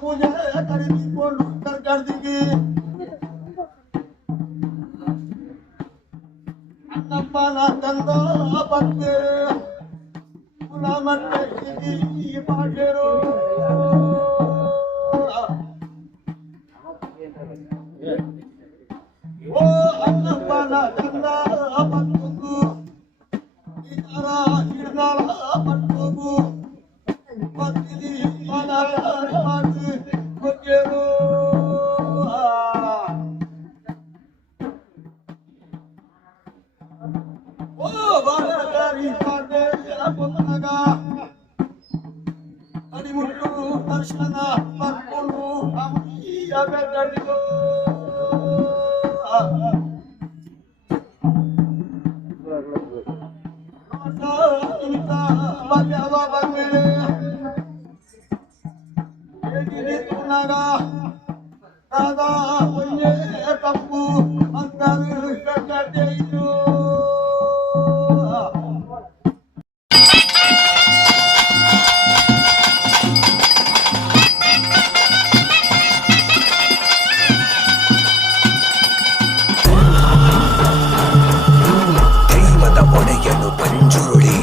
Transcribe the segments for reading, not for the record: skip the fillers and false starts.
ಪೂಜೆ ಕರೆದುಕೊಂಡು ಕರ್ಕರ್ದಿಗೆ ಅನ್ನಪ್ಪನ ತಂದ ಬಂದೆ ಕುಲ ಮತ್ತೆ ಪಾಡ್ಯರು ಓ ಅನ್ನಪ್ಪನ ತಂದ ಬಂದು ಇದರ ಹಿಡ್ದಾಳ ಪಟ್ಟೋಗು ಭಕ್ತಿ ಮಾತು ಗೊತ್ತೇನು ಓ ಬಾಲಕಾರಿ ಪಾಂಡೆ ಪುಸ್ತಕ ಅಡಿಮುಟ್ಟು ದರ್ಶನ ಪರ್ಕೊಂಡು ಅಮ್ಮಯ್ಯ ಬೆಟ್ಟಡಿಗೋ ಬಾಲ್ಯವ ಬಂದ್ಮೇಲೆ ಹೇಗಿರಿ ತುನಾಗ ರಾಧಾ ಒಯ್ಯೆ ತಪ್ಪು ಅಂತಾರೆ ಕಟ್ಟೆಯು ದೈವದ ಒಡೆಯನು ಪಂಜುರುಳಿ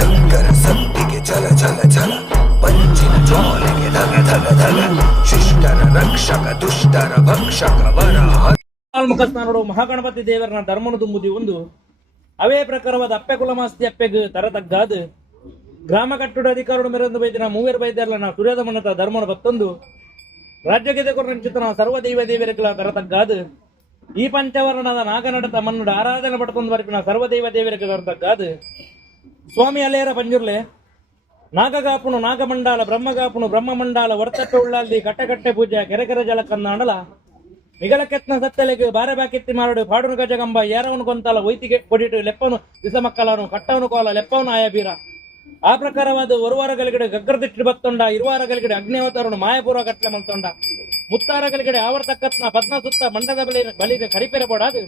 ಗಂಗರ ಸತ್ತಿಗೆ ಜಲ ಜಲ ಜಲ ಪಂಚಿನ ಜ್ವಾಲೆಗೆ ಧಗ ಧಗ ಧಗ ಶಿಷ್ಟರ ರಕ್ಷಕ ದುಷ್ಟರ ಭಕ್ಷಕ ವರ ಮುಖಸ್ಥಾನೋಡು ಮಹಾಗಣಪತಿ ದೇವರನ ಧರ್ಮನು ತುಂಬುದಿ ಒಂದು ಅವೇ ಪ್ರಕಾರವಾದ ಅಪ್ಪೆ ಕುಲಮಾಸ್ತಿ ಅಪ್ಪೆಗೆ ತರತಗ್ಗಾದ ಗ್ರಾಮ ಕಟ್ಟಡ ಅಧಿಕಾರಡು ಮೆರೆದು ಬೈದಿನ ಮೂವೇರು ಬೈದರ್ಲನ ಸುರ್ಯದ ಮನ್ನತ ಧರ್ಮನ ಭಕ್ತೊಂದು ರಾಜ್ಯಕ್ಕೆ ಕೊರಚಿತನ ಸರ್ವ ದೈವ ದೇವರಿಗಳ ತರತಗ್ಗಾದ ಈ ಪಂಚವರ್ಣದ ನಾಗನಡತ ಮನ್ನಡ ಆರಾಧನೆ ಪಡ್ಕೊಂಡು ಬರ್ಪಿನ ಸರ್ವದೈವ ದೇವರಿಗೆ ತರತಗ್ಗಾದ ಸ್ವಾಮಿ ಅಲೇರ ಪಂಜುರ್ಲೆ ನಾಗಗಾಪುನು ನಾಗಮಂಡಾಲ ಬ್ರಹ್ಮಗಾಪುನು ಬ್ರಹ್ಮಮಂಡಾಲ ವರ್ತಪ್ಪೆ ಉಳ್ಳಾಲ್ದಿ ಕಟ್ಟೆ ಪೂಜೆ ಕೆರೆಕೆರೆ ಜಲಕನ್ನಾಡಲ ನಿಗಳಕೆತ್ನ ಸತ್ತಲೆಗೆ ಬಾರೆ ಬಾಕಿತ್ತಿ ಮಾರಡು ಪಾಡುನು ಗಜಗಂಬ ಏರವನು ಕೊಂತಲ ಒಯ್ತಿಗೆ ಕೊಡಿಟು ಲೆಪ್ಪನು ದಿಸಮಕ್ಕಲನು ಕಟ್ಟವನು ಕೋಲ ಲೆಪ್ಪವನು ಆಯಬೀರ ಆ ಪ್ರಕಾರವಾದ ಒರುವಾರಗಳಿಗೆ ಗಗ್ಗರದಿಟ್ಟು ಬತ್ತೊಂಡ ಇರುವಾರಗಳಿಗೆ ಅಗ್ನಿವತರನು ಮಾಯಪೂರ್ವ ಕಟ್ಲೆ ಮಲ್ತೊಂಡ ಮುತ್ತಾರಗಳಿಗೆ ಆವರ್ತಕ್ಕತ್ನ ಪದ್ಮ ಸುತ್ತ ಮಂಡದ ಬಲಿಗೆ ಕರಿಪೆರೆ ಬೋಡಾದು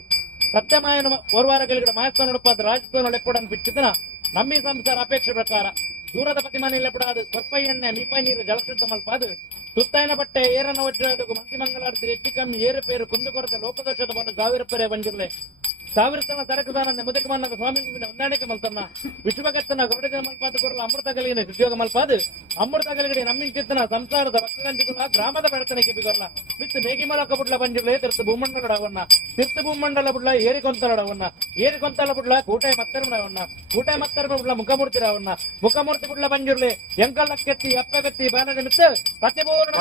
ಸತ್ಯಮಾಯನು ಒರುವಾರಗಳಿಗೆ ಮಾಯಸ್ವ ನಡುಪಾದ ರಾಜಸ್ವ ಲೆಪ್ಪಡನ್ನು ಬಿಟ್ಟಿದ್ದನ ನಮ್ಮಿ ಸಂಸಾರ ಅಪೇಕ್ಷೆ ಪ್ರಕಾರ ದೂರದ ಪ್ರತಿಮಾನಿ ಲೆಪ್ಪಡಾದು ಸ್ವರ್ಪ ಎಣ್ಣೆ ಮೀಪೈ ನೀರು ಜಲಶುದ್ಧ ಮಲ್ಪಾದು ಸುತ್ತಾಯನ ಬಟ್ಟೆ ಏರನ ವಜ್ರದಗೂ ಮಂತ್ರಿಮಂಗಲಾರ್ತಿ ಹೆಚ್ಚು ಕಮ್ಮಿ ಏರುಪೇರು ಕುಂದುಕೊರತೆ ಲೋಪದೋಷದ ಬಂದು ಸಾವಿರ ಪೇರೆ ಬಂಜಿರ್ಲೆ ಸಾವಿರತನ ತರಕದಾನ ಮುದಕ ಮನ್ನದ ಸ್ವಾಮಿ ಹೊಂದಾಣಿಕೆ ಮಲ್ತನ್ನ ವಿಶ್ವಗತ್ತನ ಗೌಡಗ ಮಲ್ಪಾದ ಕೊರಲ ಅಮೃತ ಗಲಿಗೆ ಉದ್ಯೋಗ ಮಲ್ಪಾದು ಅಮೃತ ಗಲಿಗಡೆ ನಮ್ಮಿಂಚಿತ್ತನ ಸಂಸಾರದ ಭಕ್ತಗಂಜಿಗಳ ಗ್ರಾಮದ ಬೆಳತನಕ್ಕೆ ಬಿಗೊರ್ಲ ಮಿತ್ತು ಮೇಗಿ ಮಲಕ ಬುಡ್ಲ ಬಂಜಿರ್ಲೆ ತಿರ್ತು ಭೂಮಂಡಲಡವನ್ನ ತಿರ್ತು ಭೂಮಂಡಲ ಬುಡ್ಲ ಏರಿಕೊಂತಲಡವನ್ನ ಏರಿಕೊಂತಲ ಬುಡ್ಲ ಕೂಟೆ ಮತ್ತರ್ಮಡವನ್ನ ಕೂಟೆ ಮತ್ತರ್ಮ ಬುಡ್ಲ ಮುಖಮೂರ್ತಿ ರಾವನ್ನ ಮುಖಮೂರ್ತಿ ಬುಡ್ಲ ಬಂಜಿರ್ಲೆ ಎಂಕಲ್ಲಕ್ಕೆತ್ತಿ ಅಪ್ಪಗತ್ತಿ ಬಾನದ ಮಿತ್ತು ಪ್ರತಿಪೂರ್ಣ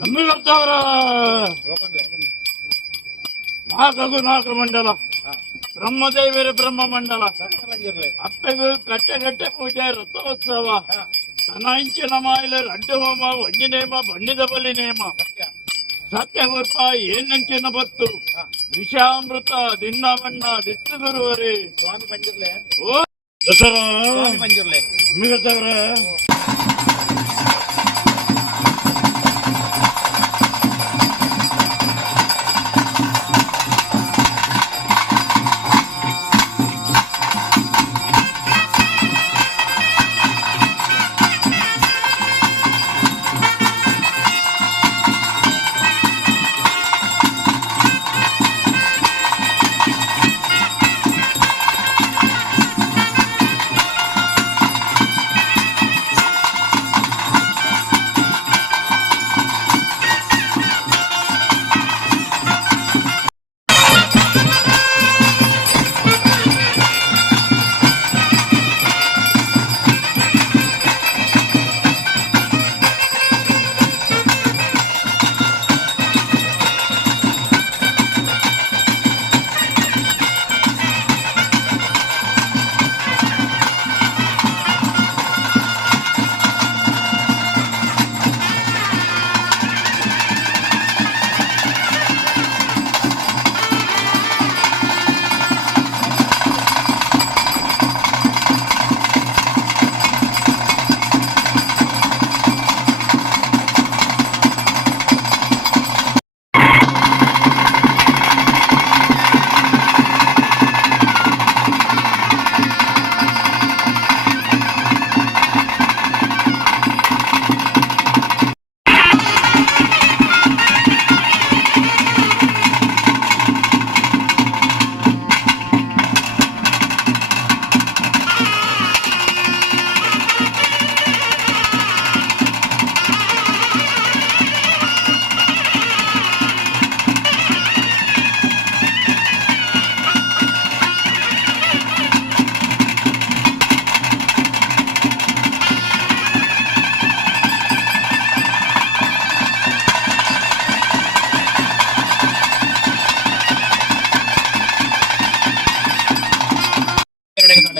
ನಮಗೆ ಬರ್ತಾವ್ರ ಮಹಾಗಗುನಾಥ ಮಂಡಲ ಬ್ರಹ್ಮದೇವರ ಬ್ರಹ್ಮ ಮಂಡಲ ಸತ್ಯ ಬಂದಿರ್ಲಿ. ಅಪ್ಪೆಗೂ ಕಟ್ಟೆ ಪೂಜೆ ರಥೋತ್ಸವ ತನಾಂಚಿನ ಮಾಯಿಲೆ ರಡ್ಡು ಹೋಮ ವಂಜಿನೇಮ ಬಣ್ಣಿದ ಬಲಿ ನೇಮ ಸತ್ಯ ಗುರ್ಪ ಏನಂಚಿನ ಬತ್ತು ವಿಷಾಮೃತ ದಿನ್ನ ಬಣ್ಣ ದಿತ್ತು ಗುರುವರೇ ಸ್ವಾಮಿ ಬಂದಿರ್ಲಿ. ಓ ದಸರಾ ಸ್ವಾಮಿ ಬಂದಿರ್ಲಿ. ಅಮ್ಮಿಗತ್ತವ್ರ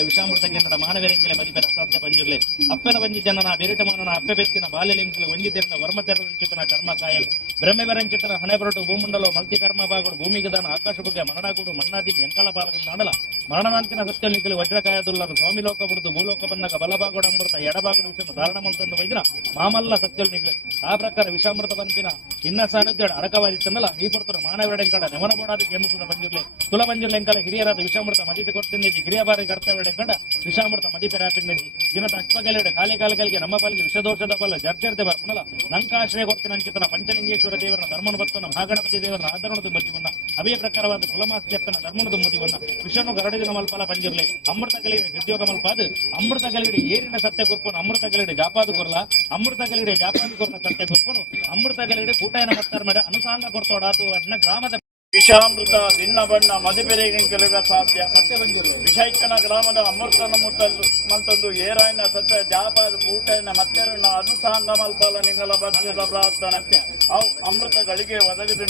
ವಿಷಾಮೃತ ಕೇಂದ್ರ ಮಾನವರೆಂಕಲೆ ಮದಿಪೆರ ಸಾಧ್ಯ ಬಂಜಿರ್ಲೆ ಅಪ್ಪನ ಬಂಜಿ ಜನನ ಬೆರಿಟ ಮಾನನ ಅಪ್ಪೆ ಬೆತ್ತಿನ ಬಾಲ್ಯಲೆಂಕಲೆ ಒಂಜಿತೆರನ ವರ್ಮತೆರಂಚಿತನ ಕರ್ಮ ಕಾಯಲ್ ಬ್ರಹ್ಮೆ ಬೆರಂಚಿತನ ಹಣೆ ಬರಟು ಭೂಮಂಡಲ ಮಲ್ತಿ ಕರ್ಮ ಬಾಗುಡು ಭೂಮಿಗೆ ದಾನ ಆಕಾಶ ಬಗ್ಗೆ ಮರಣಾಗುಡು ಮಣ್ಣಾದಿನ ಎಂಕಲ ಪಾಲಕ ನಾಡಲ ಮರಣನಾಂತಿನ ಸತ್ಯ ನಿಖಿಲು ವಜ್ರಕಾಯದುಲ್ಲರು ಸ್ವಾಮಿ ಲೋಕ ಬಿಡುದು ಭೂಲೋಕ ಬಂದಾಗ ಬಲಭಾಗುಡ ಅಮೃತ ಎಡಭಾಗುಡು ವಿಷಯ ಧಾರಣ ಮಂತಂದು ವೈದ್ಯ ಮಾಮಲ್ಲ ಸತ್ಯ ನಿಖಿಲು ಆ ಪ್ರಕಾರ ವಿಷಾಮೃತ ಬಂದಿನ ಇನ್ನ ಸಾನ್ನಿಧ್ಯ ಅಡಕವಾದಿತ್ತನ್ನಲ್ಲ ಈ ಪುರ್ತರು ಮಾನವರೆಂಕಡ ನೆವನ ಬೋಡಾದಿ ಕೆಂದಿಸಿದ ಬಂಜಿರ್ಲೆ ತುಲ ಬಂಜಿರ್ಲೆಂಕಲ ಹಿರಿಯರಾದ ವಿಷಾಮೃತ ಮದಿತ ಕೊಟ್ಟಿಂದೇಜಿ ಗಿರಿಯಬಾರಿ ಕರ್ತವ್ಯಡೆಂಕಂಡ ವಿಷಾಮೃತ ಮದಿಪೆರಾಪಿಂದೇಜಿ ದಿನದ ಅಶ್ವಗಲೆಡೆ ಕಾಲೆ ಕಾಲಗಳಿಗೆ ನಮ್ಮ ಪಾಲಿಗೆ ವಿಷದೋಷದ ಬಲ್ಲ ಜರ್ಜರ್ದೆ ಬರ್ಪನಲ್ಲ ನಂಕಾಶ್ರಯ ಕೊಡ್ತಿನ ಅಂಚಿತನ ಪಂಚಲಿಂಗೇಶ್ವರ ದೇವರ ಧರ್ಮನ ಬರ್ತನ ಮಹಾಗಣಪತಿ ದೇವರ ಆಧರಣದ ಮತಿವನ್ನ ಅವೇ ಪ್ರಕಾರವಾದ ಕುಲಮಾಸ್ಯಪ್ಪನ ಧರ್ಮನದ ಮುದಿವನ್ನ ವಿಷನು ಗರಡಿನ ಮಲ್ಪಲ ಪಂಜಿರ್ಲೆ ಅಮೃತ ಕಲಿಗೆ ಉದ್ಯೋಗ ಮಲ್ಪಾದು ಅಮೃತ ಕಲಿಗೆ ಏರಿನ ಸತ್ಯ ಕೊರ್ಪನು ಅಮೃತ ಕಲಿಗೆ ಜಾಪಾದು ಕೊರ್ಲ ಅಮೃತ ಕಲಿಗೆ ಜಾಪಾದು ಕೊರ್ನ ಸತ್ಯ ಕೊರ್ಪನು ಅಮೃತ ಕಲಿಗೆ ಕೂಟಾಯನ ಮತ್ತಾರ ಮೇಡ ಅನುಸಾಂಗ ಕೊಡ್ತೋಡಾತು ಅದನ್ನ ಗ್ರಾಮದ ವಿಷಾಮೃತ ದಿನ್ನ ಬಣ್ಣ ಮದಿಪೆರೆಗೆಂಕಲಿಗ ಸಾಧ್ಯ ಸತ್ಯ ಬಂದಿರ್ಲಿ. ವಿಷೈಕನ ಗ್ರಾಮದ ಅಮೃತನ ಮುತ್ತಲು ಮಂತಂದು ಏರಾಯನ ಸತ್ಯ ಜಾಪಾದ ಕೂಟನ ಮತ್ತೆರನ ಅನುಸಾಂಗ ಮಲ್ಪಲ ನಿಂಗಲ ಬರ್ತಿದ ಪ್ರಾರ್ಥನೆ ಅವು ಅಮೃತಗಳಿಗೆ ಒದಗಿದು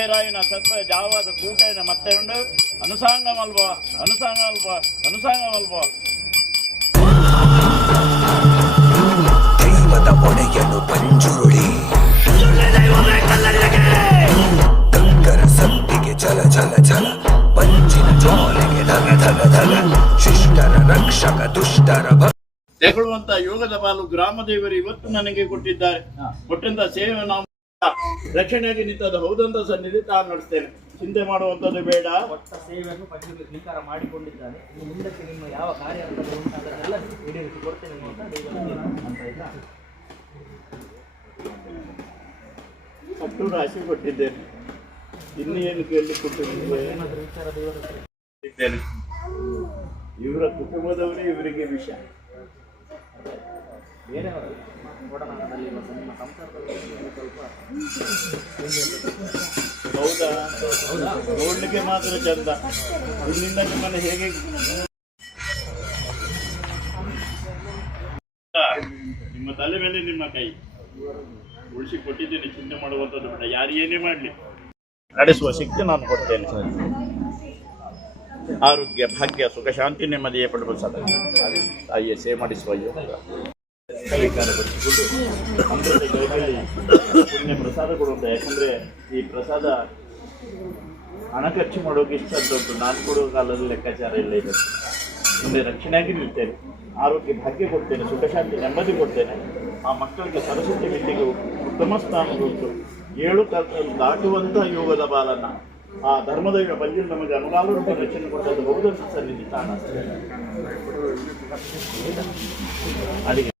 ಏರಾಯನ ಸತ್ಯ ಜಾವಾದ ಕೂಟನ ಮತ್ತೆರಡು ಅನುಸಾಂಗ ಮಲ್ಬ ಅನುಸಾಂಗ ಮಲ್ಬ ಅನುಸಾಂಗ ಮಲ್ಬ ದೈವದ ಒಡೆಯನು ಪಂಜುರುಳಿ ಗಂಗರ ಸತ್ತಿಗೆ ಚಲ ಚಲ ಚಲ ಪಂಚಿನ ಜ್ವಾಲೆಗೆ ಧಗ ಧಗ ಧಗ ಶಿಷ್ಟರ ರಕ್ಷಕ ದುಷ್ಟರ ತೆಗೊಳ್ಳುವಂತ ಯೋಗದ ಪಾಲು ಗ್ರಾಮ ದೇವರು ಇವತ್ತು ನನಗೆ ಕೊಟ್ಟಿದ್ದಾರೆ. ಕೊಟ್ಟಂತ ಸೇವೆ ನಾವು ರಕ್ಷಣೆಗೆ ನಿಂತದ್ದು ಹೌದಂತ ಸನ್ನಿಧಿ ತಾನು ನಡೆಸ್ತೇನೆ. ಚಿಂತೆ ಮಾಡುವಂಥದ್ದು ಬೇಡ. ಒಟ್ಟ ಸೇವೆಯನ್ನು ಪಂಚಮಿ ಸ್ವೀಕಾರ ಮಾಡಿಕೊಂಡಿದ್ದಾನೆ. ಇನ್ನು ಮುಂದಕ್ಕೆ ನಿಮ್ಮ ಯಾವ ಕಾರ್ಯ ಉಂಟಾದನ್ನೆಲ್ಲ ಈಡೇರಿಸಿ ಕೊಡ್ತೇನೆ ಅಂತ ಆಯ್ತಾ? ಹತ್ತು ರಾಶಿ ಕೊಟ್ಟಿದ್ದೇನೆ. ಇನ್ನು ಏನು ಕೇಳಿ ಕೊಟ್ಟಿದ್ದೇನೆ. ಇವರ ಕುಟುಂಬದವರೇ ಇವರಿಗೆ ವಿಷ. ಬೇರೆಯವರು ಒಡನಾಟದಲ್ಲಿ ನಿಮ್ಮ ಸಂಸಾರದಲ್ಲಿ ಸ್ವಲ್ಪ ಹೌದಾ? ನೋಡ್ಲಿಕ್ಕೆ ಮಾತ್ರ ಚಂದ. ಇಲ್ಲಿಂದ ನಿಮ್ಮನ್ನು ಹೇಗೆ ನಿಮ್ಮ ತಲೆ ಮೇಲೆ ನಿಮ್ಮ ಕೈ ಉಳಿಸಿ ಕೊಟ್ಟಿದ್ದೇನೆ. ಚಿಂತೆ ಮಾಡುವಂಥದ್ದು ಬೇಡ. ಯಾರು ಏನೇ ಮಾಡಲಿ ನಡೆಸುವ ಶಕ್ತಿ ನಾನು ಕೊಡ್ತೇನೆ. ಆರೋಗ್ಯ, ಭಾಗ್ಯ, ಸುಖ, ಶಾಂತಿ, ನೆಮ್ಮದಿಯೇ ಪಡೆದು ತಾಯಿಯ ಸೇವೆ ಮಾಡಿಸುವ ಯೋಗ ಪಡಿಸಿಕೊಂಡು ಅಮೃತ ಕೈಗಳಲ್ಲಿ ಪುಣ್ಯ ಪ್ರಸಾದ ಕೊಡುವಂತ. ಯಾಕಂದ್ರೆ ಈ ಪ್ರಸಾದ ಹಣ ಖರ್ಚು ಮಾಡೋಕೆ ಇಷ್ಟ ಅಂತ ಉಂಟು. ನಾನು ಕೊಡುವ ಕಾಲದಲ್ಲಿ ಲೆಕ್ಕಾಚಾರ ಇಲ್ಲ. ಇದೆ ಮುಂದೆ ರಕ್ಷಣೆಯಾಗಿ ನಿಲ್ತೇನೆ, ಆರೋಗ್ಯ ಭಾಗ್ಯ ಕೊಡ್ತೇನೆ, ಸುಖ ಶಾಂತಿ ನೆಮ್ಮದಿ ಕೊಡ್ತೇನೆ. ಆ ಮಕ್ಕಳಿಗೆ ಸರಸ್ವತಿ ವಿದ್ಯೆಗೆ ಉತ್ತಮ ಸ್ಥಾನವುಂಟು. 7 ಕಾಲದಲ್ಲಿ ದಾಟುವಂಥ ಯೋಗದ ಬಾಲನ ಆ ಧರ್ಮದೈವ ಬಂದಿರು ನಮಗೆ ಅನುಗಾಲ ರೂಪ ರಚನೆ ಕೊಟ್ಟದ್ದು ಬಹುದಂತ ಸನ್ನಿಧಿ ತಾಣ. ಅದಕ್ಕೆ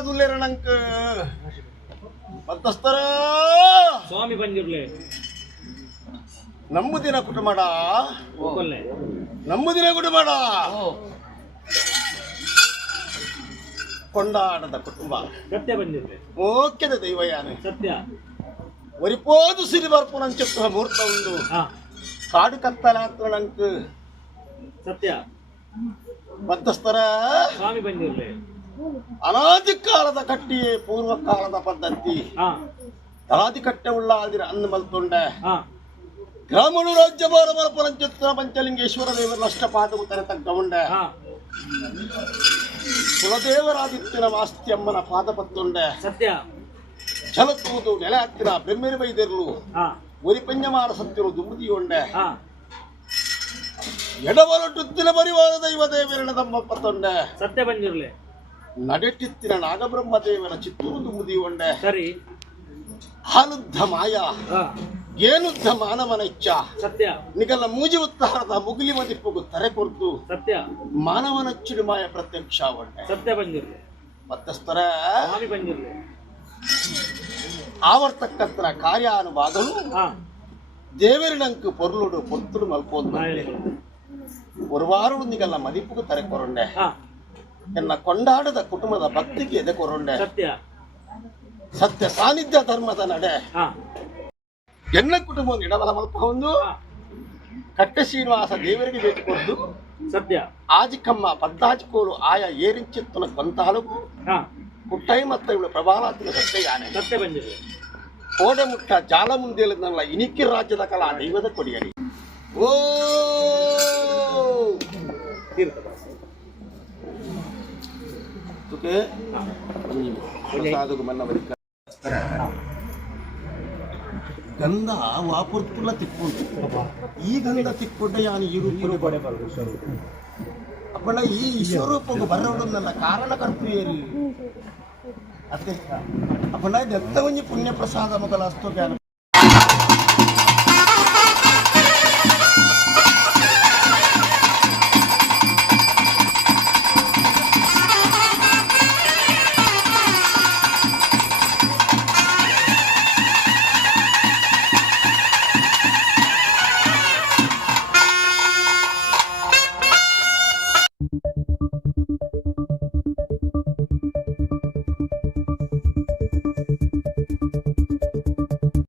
ದುಲ್ಲೆರಣಂಕ ಮತ್ತಸ್ತರ ಸ್ವಾಮಿ ಬಂದಿರ್ಲೆ ನಂಬುದಿನ ಕುಟುಂಬಡ ಕೊಲ್ಲೆ ನಂಬುದಿನ ಕುಟುಂಬಡ ಕೊಂಡಾಡದ ಕುಟುಂಬ ಸತ್ಯ ಬಂದಿರ್ಲೆ ಮೋಕ್ಯದ ದೈವಯಾನೆ ಸತ್ಯ ಒರಿಪೋದು ಸಿರಿಬರ್ಪುನಂಚ ಮುಹೂರ್ತ ಉಂಡು ಹಾ ಕಾಡು ಕತ್ತಲಾತ್ರಣಂಕ ಸತ್ಯ ಮತ್ತಸ್ತರ ಸ್ವಾಮಿ ಬಂದಿರ್ಲೆ ಅನಾದಿ ಕಾಲದ ಕಟ್ಟಿಯೇ ಪೂರ್ವ ಕಾಲದ ಪದ್ಧತಿ ಹಾ ತಲಾದಿ ಕಟ್ಟೆ ಉಳ್ಳಾದಿರ ಅನ್ನ ಮಲ್ತೊಂಡೆ ಹಾ ಗ್ರಾಮೀಣ ರಾಜ್ಯ ಬಾರಬರ ಪರಂಚಿತ್ರ ಪಂಚಲಿಂಗೇಶ್ವರ ದೇವರ ನಷ್ಟಪಾದವು ತೆರೆತಗ್ಗವುಂಡೆ ಹಾ ಕುಲದೇವರಾದಿತ್ಯನ ವಾಸ್ತ್ಯಮ್ಮನ ಪಾದಪತ್ತುಂಡೆ ಸತ್ಯ ಛಲತ್ತುವುದು ನೆಲೆ ಹತ್ತಿರ ಬ್ರಹ್ಮಿನ ಬೈದಿರಲು ಹಾ ಒರಿಪಂಜಮಾರ ಸತ್ಯರು ದುಂಬುದಿಯುಂಡೆ ಹಾ ಎಡಬಲಟುತ್ತಿನ ಪರಿವಾರ ದೈವ ದೇವರನ ತಮ್ಮಪ್ಪತ್ತೊಂಡೆ ಸತ್ಯ ಬಂದಿರ್ಲೆ ನಡೆಟಿತ್ತಿನ ನಾಗಬ್ರಹ್ಮ ದೇವರ ಚಿತ್ತೂರು ದುಂಬುದಿಯುಂಡೆ ಸರಿ ಹಾಲುದ್ಧ ಮಾಯ ಹಾ ಏನುದ್ಧ ಮಾನವನ ಇಚ್ಛ ಸತ್ಯ ನಿಗಲ ಮೂಜಿ ಉತ್ತಾರದ ಮುಗಿಲಿ ಮದಿಪ್ಪುಗು ತರೆ ಕೊರ್ದು ಸತ್ಯ ಮಾನವನ ಚಿಡುಮಾಯ ಪ್ರತ್ಯಕ್ಷ ಉಂಡೆ ಸತ್ಯ ಬಂದಿರ್ಲೆ ಮತ್ತಸ್ತರ ಸ್ವಾಮಿ ಬಂದಿರ್ಲೆ ಆವರ್ತಕ್ಕಂತರ ಕಾರ್ಯಾನುಭಾಗಲು ಹಾ ದೇವರಿನಂಕು ಪೊರ್ಲುಡು ಪೊರ್ತುಡು ಮಲ್ಪೋದು ಒರುವಾರು ನಿಗಲ್ಲ ಮದಿಪ್ಪುಗು ತರೆ ಕೊರೊಂಡೆ ಹಾ ಎನ್ನ ಕೊಂಡಾಡದ ಕುಟುಂಬದ ಭಕ್ತಿಗೆ ಎದೆ ಕೊರೊಂಡೆ ಸತ್ಯ ಸತ್ಯ ಸಾನ್ನಿಧ್ಯ ಧರ್ಮದ ನಡೆ ಹಾ ಎನ್ನ ಕುಟುಂಬವನ್ನು ಇಡಬಲ ಮಲ್ಪ ಹೊಂದು ಹಾ ಕಟ್ಟೆ ಶ್ರೀನಿವಾಸ ದೇವರಿಗೆ ಭೇಟಿ ಕೊಟ್ಟು ಸತ್ಯ ಆಜಿಕಮ್ಮ ಪದ್ದಾಜಿಕೋಲು ಆಯ ಏರಿಂಚಿತ್ತನ ಕೊಂತಾಲುಕು ಹಾ ಕುಟ್ಟೈ ಮತ್ತು ಇವಳು ಪ್ರಬಾಲಾತಿನ ಸತ್ಯಯಾನೆ ಸತ್ಯ ಬಂದಿರ್ಲೆ ಕೋಡೆ ಮುಟ್ಟ ಜಾಲ ಮುಂದೆಲ್ಲ ಇನಿಕ್ಕಿ ರಾಜ್ಯದ ಕಲಾ ದೈವದ ಕೊಡಿಯಡಿ ಓ ತುಕೆ ಪ್ರಸಾದకు మన్నవరిక ಗಂಧ ವಾಪುರ್ತುಲ ತಿಕ್ಕೊಂಡು ಈ ಗಂಧ ತಿಕ್ಕೊಂಡ ಯಾನು ಈ ರೂಪರು ಅಪ್ಪಣ್ಣ ಈ ವಿಶ್ವರೂಪಕ್ಕೆ ಬರೋಡನ್ನೆಲ್ಲ ಕಾರಣ ಕರ್ತೇರಿ ಅತ್ತೆ ಅಪ್ಪಣ್ಣ ದತ್ತ ಒಂಜಿ ಪುಣ್ಯ ಪ್ರಸಾದ ಮಗಲ ಅಸ್ತು ಜ್ಞಾನ